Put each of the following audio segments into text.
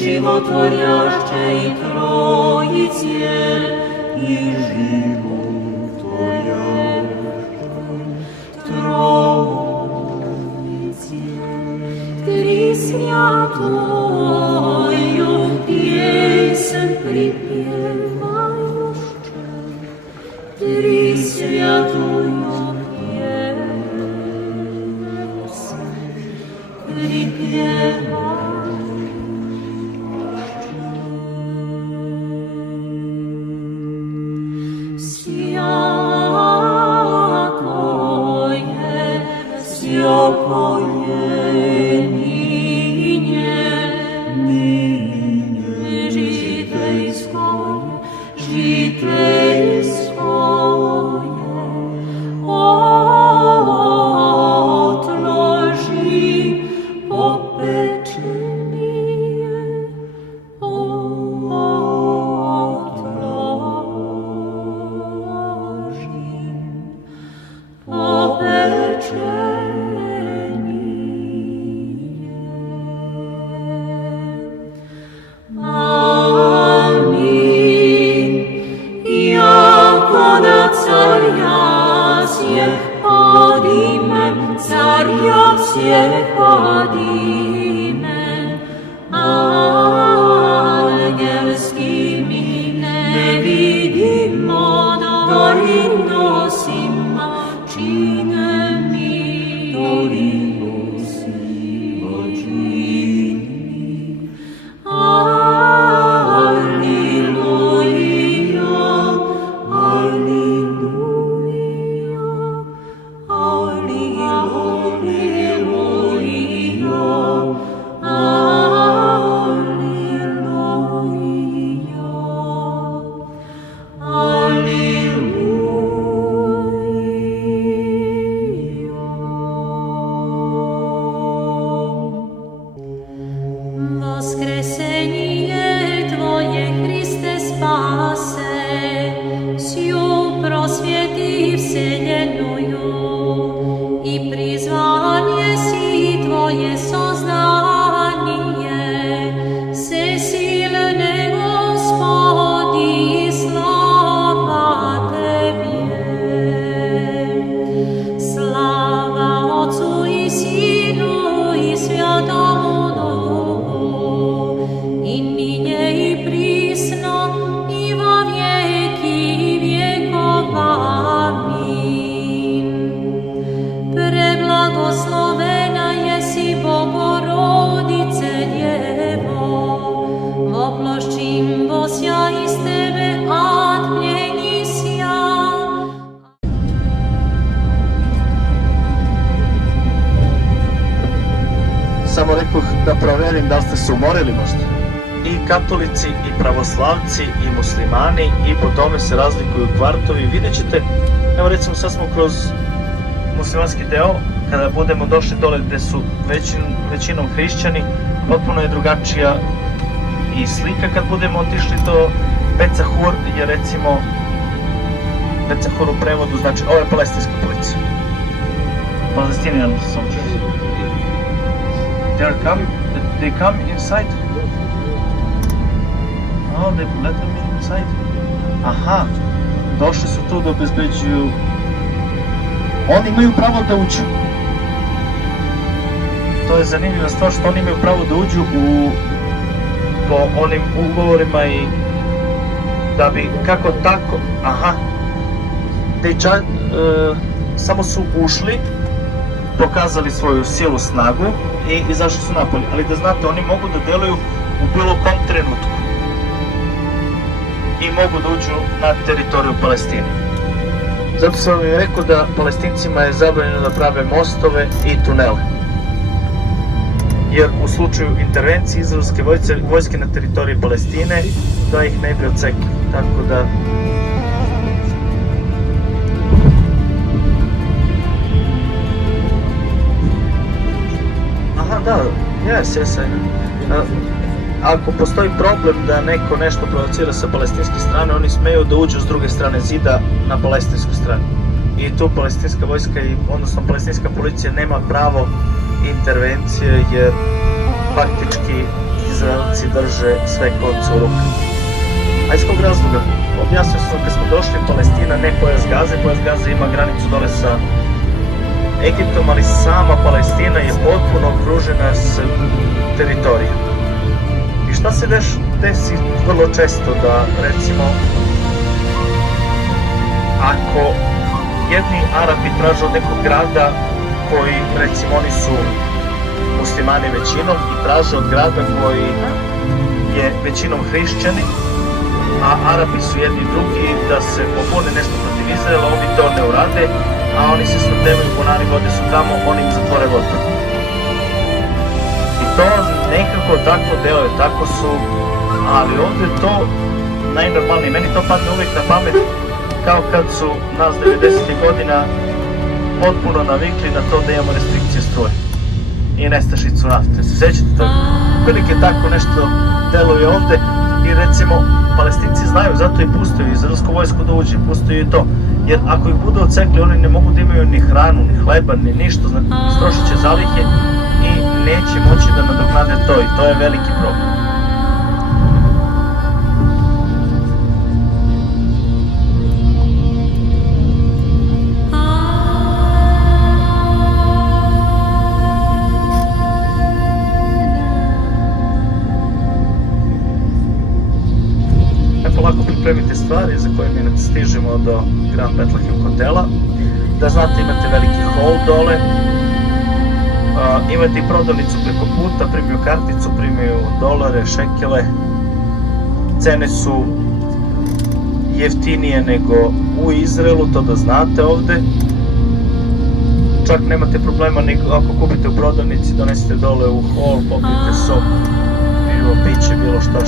Животворящей Троице, и животворящей Троице. Три святою песен припевающей, три святую песен припевающей. Samo rekoh da proverim da li ste se umorili možda. I katolici, i pravoslavci, i muslimani, i po tome se razlikuju kvartovi. Vidjet ćete, evo recimo sad smo kroz muslimanski deo, kada budemo došli dole gde su većinom hrišćani, potpuno je drugačija i slika. Kad budemo otišli do Pecahur, je recimo, Pecahur u prevodu znači ovo je palestinska policija. Palestinian soldiers. They come inside? Oh, they let them inside? Aha, došli su tu da obezbeđuju. Oni imaju pravo da uđu. To je zanimljiva stvar što oni imaju pravo da uđu po onim ugovorima i da bi kako tako, aha, samo su ušli, pokazali svoju silu, snagu i izašli su napolje. Ali da znate, oni mogu da deluju u bilo kom trenutku i mogu da uđu na teritoriju Palestine. Zato sam vam rekao da Palestincima je zabranjeno da prave mostove i tunele. Jer u slučaju intervencije izraelske vojske na teritoriji Palestine, da ih ne bi odsekli. Tako da... Aha, da, yes, ako postoji problem da neko nešto provocira sa palestinske strane, oni smeju da uđu s druge strane zida na palestinsku stranu. I tu palestinska vojska, odnosno palestinska policija nema pravo intervencije, jer faktički Izraelci drže sve konce u rukama. A iz kog razloga? Objasnio sam kad smo došli, Palestina ne pojas Gaze, pojas Gaze ima granicu dole sa Egiptom, ali sama Palestina je potpuno okružena s teritorijom. I šta se desi vrlo često da, recimo, ako jedni Arapi traže od nekog grada koji, recimo, oni su muslimani većinom i traže od grada koji je većinom hrišćani, a Arapi su jedni drugi, da se pobune nešto protiv Izraela, oni to ne urade, a oni se snabdevaju, bunari vode su tamo, oni im zatvore vodu. I to nekako tako deluje, tako su, ali ovdje je to najnormalnije. Meni to padne uvijek na pamet, kao kad su nas 90. godina potpuno navikli na to da imamo restrikcije struje i nestašicu nafte. Se sjećate toga? Otprilike tako nešto deluje ovdje i recimo Palestinci znaju, zato i pustaju izraelsku vojsku da uđe, pustaju i to. Jer ako ih budu odsekli, oni ne mogu da imaju ni hranu, ni hleba, ni ništa, znači istrošit će zalihe i neće moći da nadoknade to i to je veliki problem. Polako pripremite stvari za koje mi stižemo do Grand Bethlehem hotela. Da znate, imate veliki hol dole, imate i prodavnicu preko puta, primaju karticu, primaju dolare, šekele. Cene su jeftinije nego u Izraelu, to da znate ovde. Čak nemate problema ako kupite u prodavnici, donesite dole u hol, popijete sok, pivo, piće, bilo što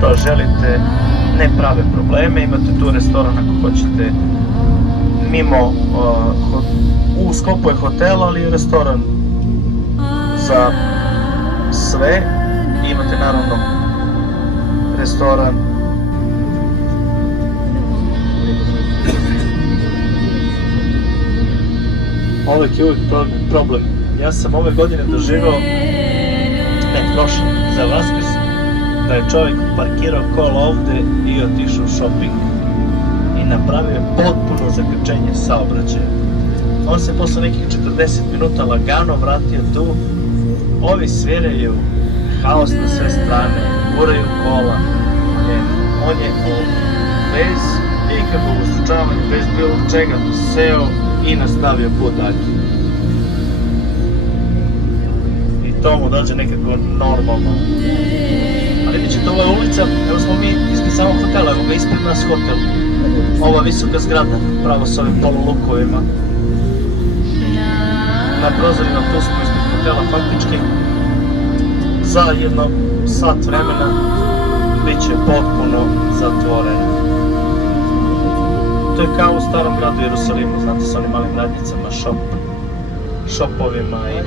to želite. Ne prave probleme, imate tu restoran ako hoćete mimo, u sklopu je hotel, ali i restoran za sve. Imate naravno restoran uvijek je uvijek problem. Ja sam ove godine doživao, ne prošle, za Vaskrs, da je čovjek parkirao kola ovde i otišao u shopping i napravio potpuno zakrčenje saobraćaja. On se posle nekih 40 minuta lagano vratio tu, ovi sviraju, haos na sve strane, guraju kola, on je bez ikakvog ustručavanja, bez bilo čega seo i nastavio put dalje. I to mu dođe nekako normalno. Ali vidite, ovo je ulica, evo smo mi ispred samog hotela, evo ga ispred nas hotel. Ova visoka zgrada, pravo s ovim polulukovima. Na prozorima tu smo ispred hotela faktički. Za jedno sat vremena bit će potpuno zatvoreno. To je kao u starom gradu Jerusalimu, znate, s onim malim radnicama, šopovima i